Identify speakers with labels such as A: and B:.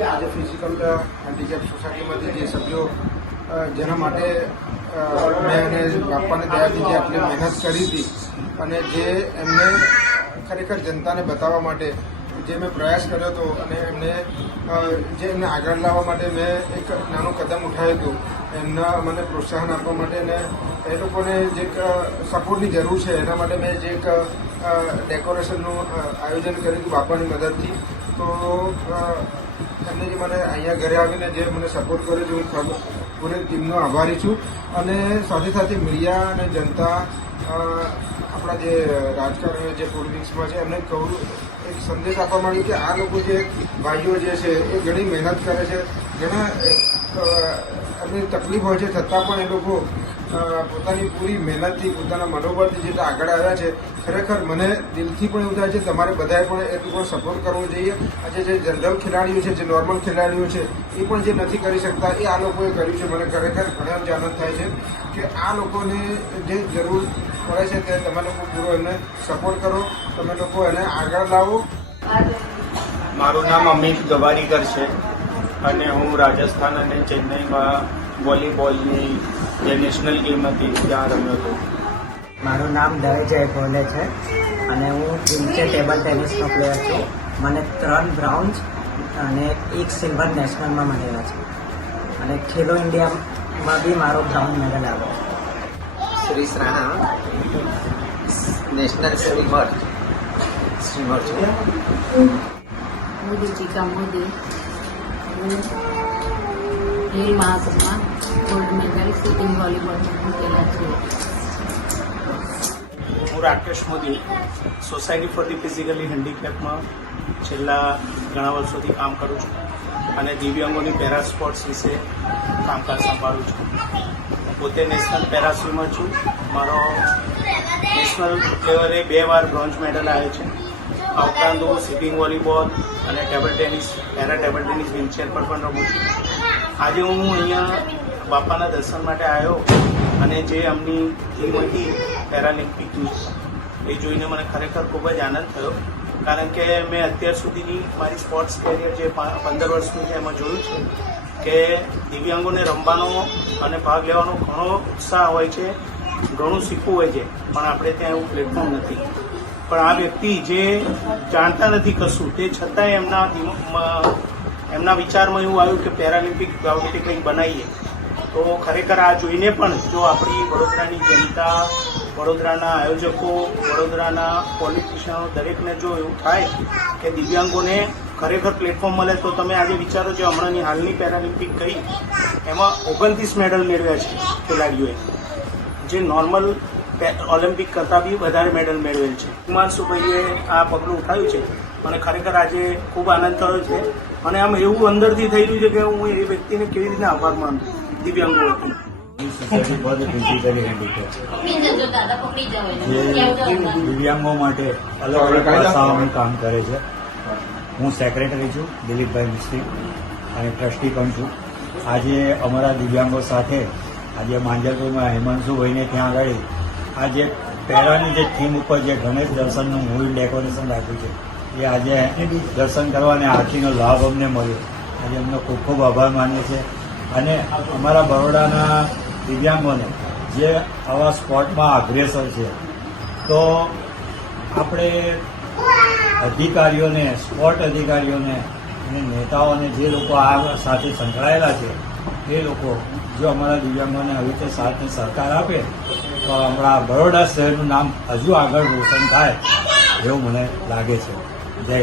A: આજે physical handicap સોસાયટીમાંથી જે સભ્યો જેના માટે મેં અને બાપાને દયાથી જે આપણે મહેનત કરી હતી અને જે એમને ખરેખર જનતાને બતાવવા માટે જે મેં પ્રયાસ કર્યો હતો અને એમને જે એમને આગળ લાવવા માટે મેં એક નાનું કદમ ઉઠાવ્યું હતું. એમના મને પ્રોત્સાહન આપવા માટે અને એ લોકોને જે એક સપોર્ટની જરૂર છે, એના માટે મેં જે એક ડેકોરેશનનું આયોજન કર્યું હતું બાપાની મદદથી. તો એમને જે મને અહીંયા ઘરે આવીને જે મને સપોર્ટ કર્યો છે, હું પૂરી ટીમનો આભારી છું. અને સાથે સાથે મીડિયા અને જનતા આપણા જે રાજકારણીઓ જે પોલિટિક્સમાં છે, એમને કહું એક સંદેશ આપવા માંડ્યો કે આ લોકો જે ભાઈઓ જે છે, એ ઘણી મહેનત કરે છે. ઘણા અ, એમની તકલીફ હોય છે છતાં પણ એ લોકો પોતાની પૂરી મહેનતથી પોતાના મનોબળથી જે આગળ આવ્યા છે ખરેખર મને દિલથી પણ એવું થાય છે તમારે બધાએ પણ એ લોકો સપોર્ટ કરવો જોઈએ. આજે જે જનરલ ખેલાડીઓ છે જે નોર્મલ ખેલાડીઓ છે એ પણ જે નથી કરી શકતા એ આ લોકોએ કર્યું છે. મને ખરેખર ઘણા જ આનંદ થાય છે કે આ લોકોને જે જરૂર પડે છે તે તમે લોકો પૂરો એમને સપોર્ટ કરો તમે લોકો એને આગળ લાવો.
B: મારું નામ અમિત ગવારીકર છે અને હું રાજસ્થાન અને ચેન્નઈમાં વોલીબોલની જે નેશનલ ગેમ હતી ત્યાં રમ્યો હતો.
C: મારું નામ દય જયભોલે છે અને હું નીચે ટેબલ ટેનિસનો પ્લેયર છું. મને ત્રણ બ્રાઉન્સ અને એક સિલ્વર નેશનલમાં મળેલા છે. અને ખેલો ઇન્ડિયામાં બી મારો બ્રાઉન મેડલ આવ્યો
D: Suresh Rana national swimmer swimmer છું.
E: હું દીપિકા મોદી? હિલ મહાકુંભમાં ગોલ્ડ મેડલ, શૂટિંગ વોલીબોલમાં જીતેલા છે.
B: હું Rakesh Modi, society for the physically હેન્ડીકેપમાં છેલ્લા ઘણા વર્ષોથી કામ કરું છું અને દિવ્યાંગોની પેરા સ્પોર્ટ્સ વિશે કામકાજ સંભાળું છું. પોતે નેશનલ પેરા સ્વિમર છું. મારો નેશનલ લેવલે બે વાર બ્રોન્ઝ મેડલ આવ્યો છે. આ ઉપરાંત હું સિટિંગ વોલીબોલ અને table tennis, para table tennis wheelchair પર પણ રમું છું. આજે હું અહીંયા બાપાના દર્શન માટે આવ્યો અને જે એમની ટીમ હતી પેરાલિમ્પિકની એ જોઈને મને ખરેખર ખૂબ જ આનંદ થયો. કારણ કે મેં અત્યાર સુધીની મારી સ્પોર્ટ્સ કેરિયર જે પંદર વર્ષનું છે એમાં જોયું છે કે દિવ્યાંગોને રમવાનો અને ભાગ લેવાનો ઘણો ઉત્સાહ હોય છે, ઘણું શીખવું હોય છે, પણ આપણે ત્યાં એવું પ્લેટફોર્મ નથી. પણ આ વ્યક્તિ જે જાણતા નથી કશું, તે છતાંય એમના એમના વિચારમાં એવું આવ્યું કે પેરાલિમ્પિક ગ્રાઉન્ડથી કંઈક બનાવીએ. તો ખરેખર આ જોઈને પણ જો આપણી વડોદરાની જનતા, વડોદરાના આયોજકો, વડોદરાના પોલિટિશિયનો દરેકને જો એવું થાય કે દિવ્યાંગોને ખરેખર પ્લેટફોર્મ મળે, તો તમે આજે વિચારો જે હમણાંની હાલની પેરાલિમ્પિક ગઈ એમાં ઓગણત્રીસ મેડલ મેળવ્યા છે ખેલાડીઓએ. જે નોર્મલ ઓલિમ્પિક કરતાં બી વધારે મેડલ મેળવેલ છે. હિમાંશુભાઈએ આ પગલું ઉઠાવ્યું છે મને ખરેખર આજે ખૂબ આનંદ થયો છે. અને આમ એવું અંદરથી થઈ રહ્યું છે કે હું એ વ્યક્તિને કેવી રીતે આભાર માનું દિવ્યાંગો
E: એને
F: દિવ્યાંગો માટે અલગ અલગ પાસાઓનું કામ કરે છે. હું સેક્રેટરી છું દિલીપભાઈ મિસ્ત્રી અને ટ્રસ્ટી પણ છું. આજે અમારા દિવ્યાંગો સાથે આજે માંજલપુરમાં હિમાંશુભાઈને ત્યાં આગળ આજે પહેલાંની જે થીમ ઉપર જે ગણેશ દર્શનનું મૂળ ડેકોરેશન રાખ્યું છે, એ આજે દર્શન કરવાને આરતીનો લાભ અમને મળ્યો. આજે એમનો ખૂબ ખૂબ આભાર માનીએ છીએ. અને અમારા બરોડાના દિવ્યાંગોને જે આવા સ્પોર્ટમાં અગ્રેસર છે, તો આપણે અધિકારીઓને સ્પોર્ટ અધિકારીઓને અને નેતાઓને જે લોકો આ સાથે સંકળાયેલા છે એ લોકો જો અમારા દિવ્યાંગોને આવી રીતે સાથને સરકાર આપે, તો આપણા બરોડા શહેરનું નામ હજુ આગળ રોશન થાય એવું મને લાગે છે. જય